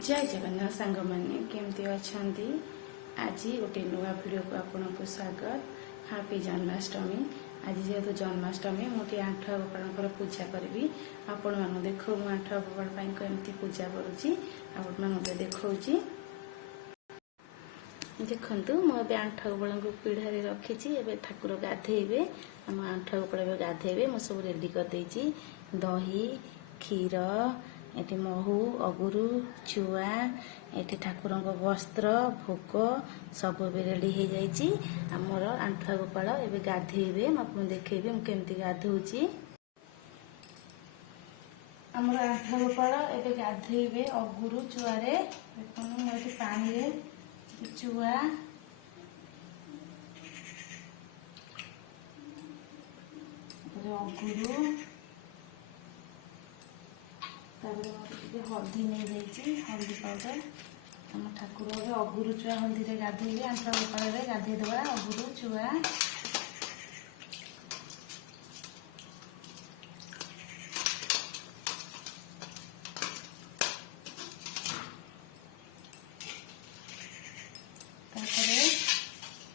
जय जगन्नाथ सांग मैंने केमती अच्छा आज गोटे नुआ वीडियो को आपन को स्वागत। हैप्पी जन्माष्टमी। आज जेहेतु जन्माष्टमी मुझे आंठुआ गोपाल पूजा करी आपण मान देख आंठुआ गोपाल केमती पूजा करुँची आपे देखा देखु मुझे आंठुआ गोपाल को पीढ़े रखी ठाकुर गाधेबे आम आंठुआ गोपाल गाधेबे मु सब रेडी करदे दही क्षीर एटी महू अगुरु चुआ एटी ठाकुर वस्त्र भोग सब रेडी हो जाइए। आमर आंठुआ गोपाल एवं गाधेबे मुझे देखेबी मुझे गाधौची। आमर आंठुआ गोपाल एवं गाधेबे अगुरु चुआरे मुझे पानी रे चुआ अगुरु हल्दी नहीं जाइए हल्दी पाउडर आम ठाकुर अगुरु चुआ हल्दी गाधेबे आंठुआ गोपाल गाधेदवा अगुरु चुआ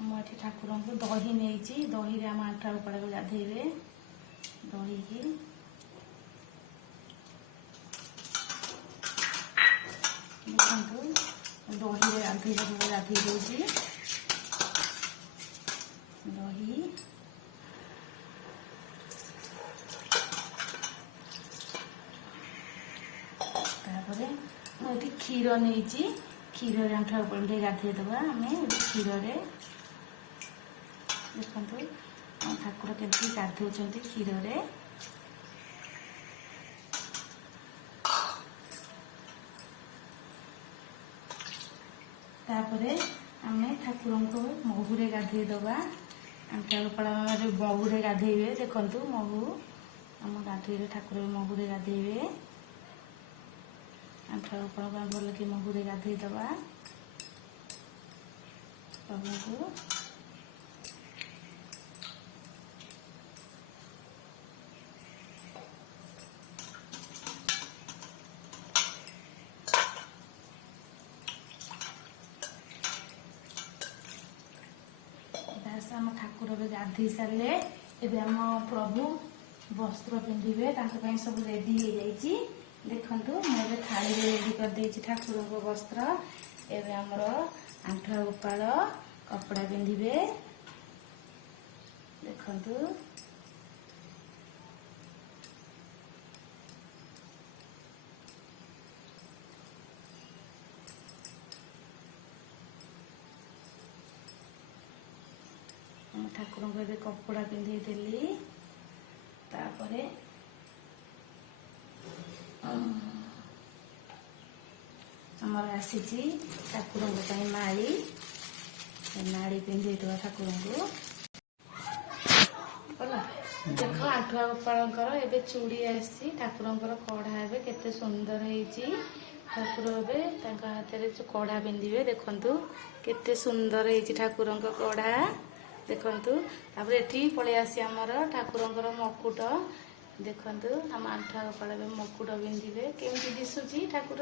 मुझे ठाकुर को दही नहीं दही आम आंठुआ गोपाल गाधेबे दही की देखु दही गाधे गाधे दौची दही मुझे क्षीर नहीं क्षीर आंठुआ गोपाल गाधेदवा आम क्षीर देखु ठाकुर केमती गाधौं क्षीर तापरे आम ठाकुर को महूरे गाधेदवा आंठुआ गोपाल जो महूरे गाधेबे देखु महू आम गाधे ठाकुर महूरे गाधेबे आंठुआ गोपाल भल कि महूरे गाधेदवा प्रभु को आम ठाकुर गाधे सारे एवं आम प्रभु वस्त्र पिंधे सब रेडी हो जाइए। देखु मुझे थाली रेडी करदे ठाकुर को वस्त्र एवं आमर आंठुआ गोपाल कपड़ा पिंधे देखु ठाकुर को कपड़ा पिंधे देली तापरे आमर आसी ठाकुर माली माली पिंधे ठाकुर को देख आंठुआ गोपाल एवं चूड़ी आसी ठाकुर कड़ा ए केते सुंदर होती ठाकुर हाथ में कड़ा पिंधे देखु केते सुंदर होती ठाकुर कड़ा देखु ये पलि आसी आमर ठाकुर मकुट देखु आम आंठुआ गोपाल मकुट पिंधे केमती दिशुची ठाकुर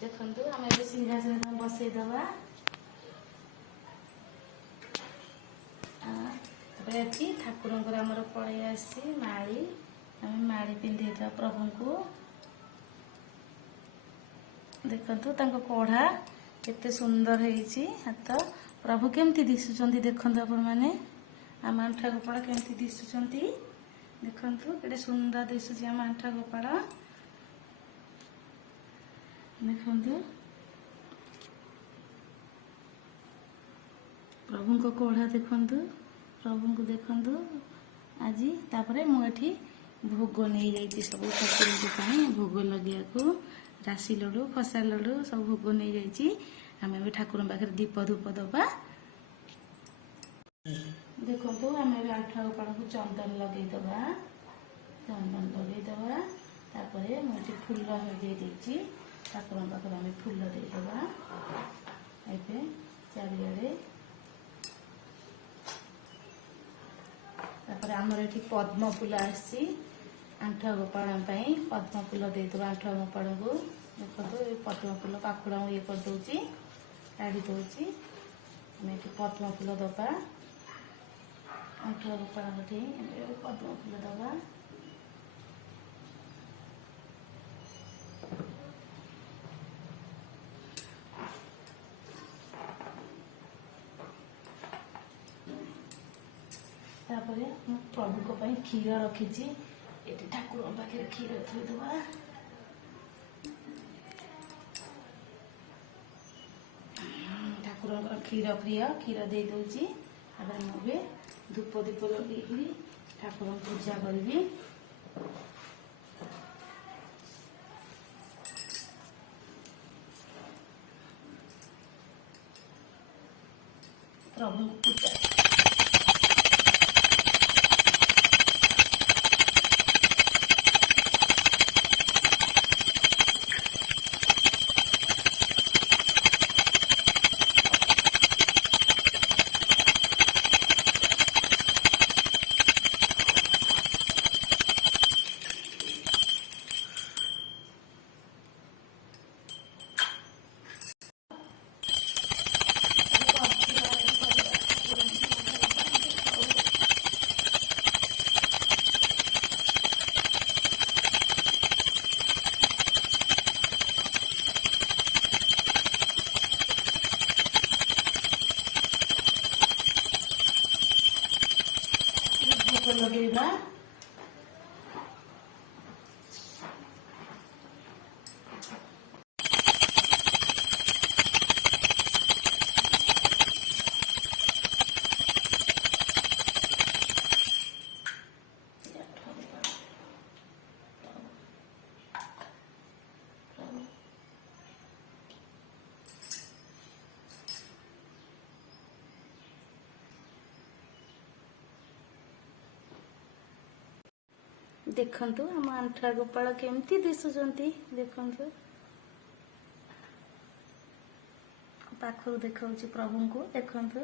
देखु आम सिंहासन बसईदवा ठाकुर आमर पलि आसी माली आम माली पिंधे प्रभु को देखु कढ़ा केते सुंदर होती हाथ प्रभु केमती दिशुंट देखते आपण मैंने आम आंठुआ गोपाल केमती दिशुंट देखु के सुंदर दिशुची आम आंठुआ गोपाल देखु प्रभु को कढ़ा देखु प्रभु को देखु आज तापर मुझे भोग नहीं जाइए सब ठाकुर भोग लगे राशि लड्डू खसा लड्डू सब भोग नहीं जाइए आम भी ठाकुर पाखे दीप धूप दबा देखु आम आंठुआ गोपाल को चंदन लगेदबा तापर मुझे फूल दे ठाकुर पाखे आम फूल देदबा ए चारिड़े आमर ये पद्म फूल आसी आंठुआ गोपाल पद्म फूल देदबा आंठुआ गोपाल को देखो पद्म फूल पाखुड़ा ये कर दूची काढ़ी दूची पद्म फूल दबा अंठुआ गोपाल पद्म फूल दबा तापर प्रभु को क्षीर रखी ये ठाकुर पाखे क्षीर थोदबा ठाकुर क्षीर प्रिय क्षीर दे दूची मुझे धूप दीप लगे ठाकुर पूजा करी प्रभु पूजा लगेगा देखंतु हम अंठा गोपाल केमती दिशुचंती देखंतु पाखु देखाउची प्रभु को देखंतु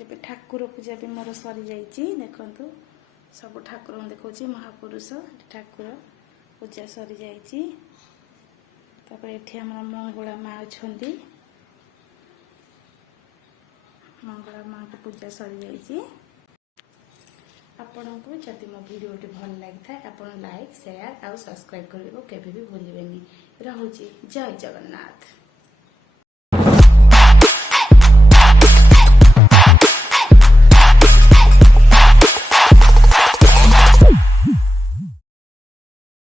एबे ठाकुर पूजा भी मोर सरी जाइची देखंतु सब ठाकुर देखौची महापुरुष ठाकुर पूजा सरी जाइची तापर एठी हमरा मंगला माँ अछंती मंगला माँ को पूजा सरी जाइची आपण को जदि मो वीडियोटी भल लागि था आपण लाइक शेयर और सब्सक्राइब करिवो केबे भी भूलिबेनी रहउची जय जगन्नाथ।